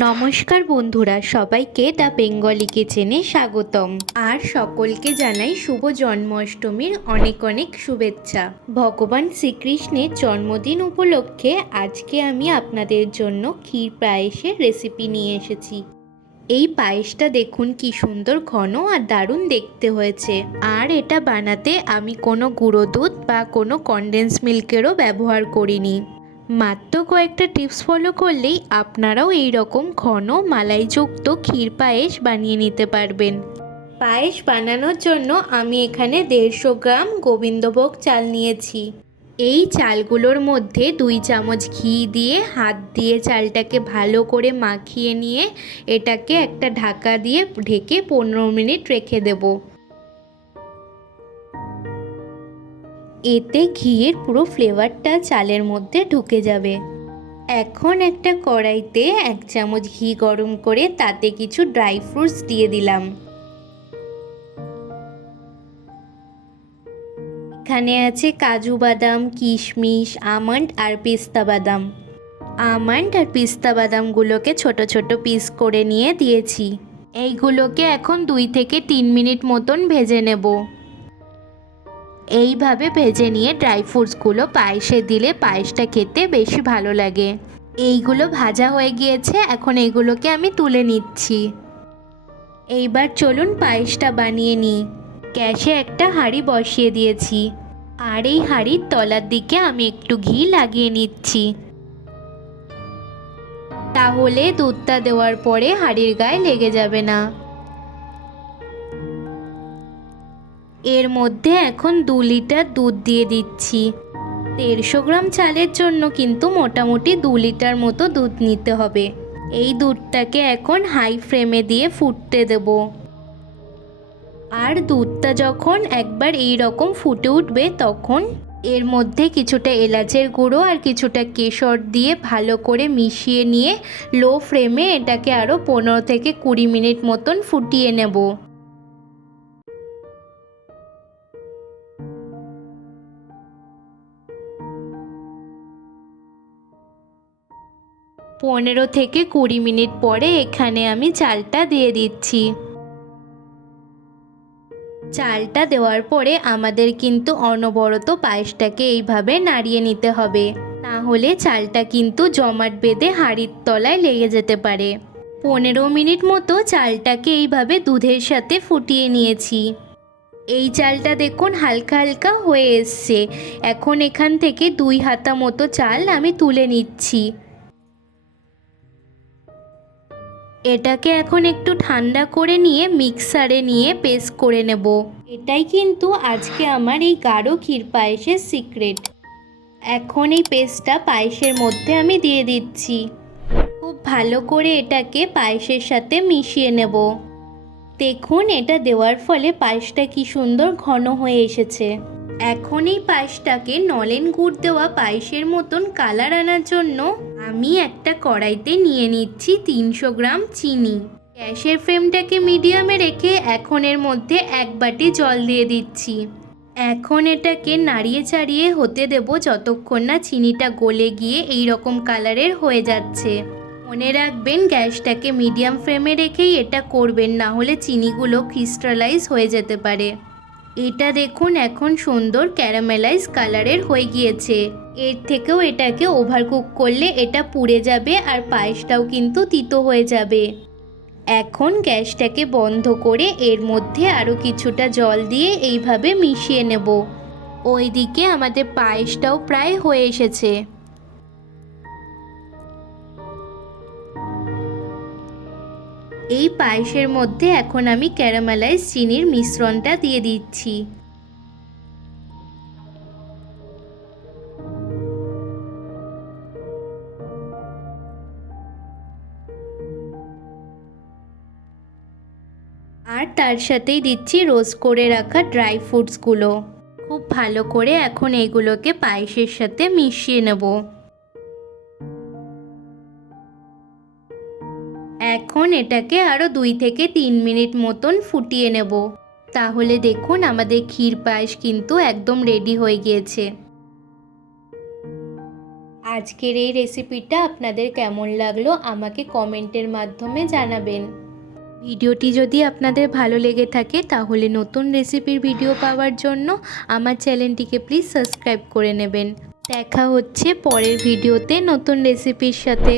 নমস্কার বন্ধুরা, সবাইকে দ্য বেঙ্গলি কিচেনে স্বাগতম। আর সকলকে জানাই শুভ জন্মাষ্টমীর অনেক অনেক শুভেচ্ছা। ভগবান শ্রীকৃষ্ণের জন্মদিন উপলক্ষে আজকে আমি আপনাদের জন্য ক্ষীর পায়েসের রেসিপি নিয়ে এসেছি। এই পায়েসটা দেখুন কি সুন্দর ঘন আর দারুণ দেখতে হয়েছে। আর এটা বানাতে আমি কোনো গুঁড়ো দুধ বা কোনো কনডেন্স মিল্কেরও ব্যবহার করিনি। মাত্র কয়েকটা টিপস ফলো করলেই আপনারাও এই রকম ঘন মালাইযুক্ত ক্ষীর পায়েস বানিয়ে নিতে পারবেন। পায়েস বানানোর জন্য আমি এখানে 150 গ্রাম গোবিন্দভোগ চাল নিয়েছি। এই চালগুলোর মধ্যে 2 চামচ ঘি দিয়ে হাত দিয়ে চালটাকে ভালো করে মাখিয়ে নিয়ে এটাকে একটা ঢাকা দিয়ে ঢেকে 15 মিনিট রেখে দেব। এতে ঘিয়ের পুরো ফ্লেভারটা চালের মধ্যে ঢুকে যাবে। এখন একটা কড়াইতে 1 চামচ ঘি গরম করে তাতে কিছু ড্রাই ফ্রুটস দিয়ে দিলাম। এখানে আছে কাজু বাদাম, কিশমিশ, আমন্ড আর পিস্তা বাদাম। আমন্ড আর পিস্তা বাদামগুলোকে ছোট ছোট পিস করে নিয়ে দিয়েছি। এইগুলোকে এখন 2 থেকে 3 মিনিট মতন ভেজে নেব। এইভাবে ভেজে নিয়ে ড্রাই ফ্রুটসগুলো পায়েসে দিলে পায়েসটা খেতে বেশি ভালো লাগে। এইগুলো ভাজা হয়ে গিয়েছে, এখন এইগুলোকে আমি তুলে নিচ্ছি। এইবার চলুন পায়েসটা বানিয়ে নিই। গ্যাসে একটা হাঁড়ি বসিয়ে দিয়েছি আর এই হাঁড়ির তলার দিকে আমি একটু ঘি লাগিয়ে নিচ্ছি। তাহলে দুধটা দেওয়ার পরে হাঁড়ির গায়ে লেগে যাবে না। এর মধ্যে এখন 2 লিটার দুধ দিয়ে দিচ্ছি। 150 গ্রাম চালের জন্য কিন্তু মোটামুটি 2 লিটার মতো দুধ নিতে হবে। এই দুধটাকে এখন হাই ফ্লেমে দিয়ে ফুটতে দেব। আর দুধটা যখন একবার এই রকম ফুটে উঠবে তখন এর মধ্যে কিছুটা এলাচের গুঁড়ো আর কিছুটা কেশর দিয়ে ভালো করে মিশিয়ে নিয়ে লো ফ্লেমে এটাকে আরও 15 থেকে 20 মিনিট মতন ফুটিয়ে নেব। পনেরো থেকে 20 মিনিট পরে এখানে আমি চালটা দিয়ে দিচ্ছি। চালটা দেওয়ার পরে আমাদের কিন্তু অনবরত পায়েসটাকে এইভাবে নাড়িয়ে নিতে হবে, না হলে চালটা কিন্তু জমাট বেঁধে হাঁড়ির তলায় লেগে যেতে পারে। 15 মিনিট মতো চালটাকে এইভাবে দুধের সাথে ফুটিয়ে নিয়েছি। এই চালটা দেখুন হালকা হালকা হয়ে এসছে। এখন এখান থেকে 2 হাতা মতো চাল আমি তুলে নিচ্ছি। এটাকে এখন একটু ঠান্ডা করে নিয়ে মিক্সারে নিয়ে পেস্ট করে নেব। এটাই কিন্তু আজকে আমার এই গাঢ় ক্ষীর পায়েসের সিক্রেট। এখন এই পেস্টটা পায়েসের মধ্যে আমি দিয়ে দিচ্ছি। খুব ভালো করে এটাকে পায়েসের সাথে মিশিয়ে নেব। দেখুন এটা দেওয়ার ফলে পায়েসটা কি সুন্দর ঘন হয়ে এসেছে। এখন এই পায়েসটাকে নলেন গুড় দেওয়া পায়েসের মতন কালার আনার জন্য আমি একটা কড়াইতে নিয়ে নিচ্ছি 300 গ্রাম চিনি। গ্যাসের ফ্লেমটাকে মিডিয়ামে রেখে এখন এর মধ্যে 1 বাটি জল দিয়ে দিচ্ছি। এখন এটাকে নাড়িয়ে চাড়িয়ে হতে দেব যতক্ষণ না চিনিটা গলে গিয়ে এই রকম কালারের হয়ে যাচ্ছে। মনে রাখবেন গ্যাসটাকে মিডিয়াম ফ্লেমে রেখেই এটা করবেন, না হলে চিনিগুলো ক্রিস্টালাইজ হয়ে যেতে পারে। এটা দেখুন এখন সুন্দর ক্যারামেলাইজ কালারের হয়ে গিয়েছে। এর থেকেও এটাকে ওভারকুক করলে এটা পুড়ে যাবে আর পায়েসটাও কিন্তু তিতো হয়ে যাবে। এখন গ্যাসটাকে বন্ধ করে এর মধ্যে আরও কিছুটা জল দিয়ে এইভাবে মিশিয়ে নেব। ওইদিকে আমাদের পায়েসটাও প্রায় হয়ে এসেছে। এই পায়েসের মধ্যে এখন আমি ক্যারামেলাইজ চিনির মিশ্রণটা দিয়ে দিচ্ছি। আর তার সাথেই দিচ্ছি রোস্ট করে রাখা ড্রাই ফ্রুটসগুলো। খুব ভালো করে এখন এইগুলোকে পায়েসের সাথে মিশিয়ে নেব। এখন এটাকে আরও 2 থেকে 3 মিনিট মতন ফুটিয়ে নেব। তাহলে দেখুন আমাদের ক্ষীর পায়েস কিন্তু একদম রেডি হয়ে গিয়েছে। আজকের এই রেসিপিটা আপনাদের কেমন লাগলো আমাকে কমেন্টের মাধ্যমে জানাবেন। ভিডিওটি যদি আপনাদের ভালো লেগে থাকে তাহলে নতুন রেসিপির ভিডিও পাওয়ার জন্য আমার চ্যানেলটিকে প্লিজ সাবস্ক্রাইব করে নেবেন। দেখা হচ্ছে পরের ভিডিওতে নতুন রেসিপির সাথে।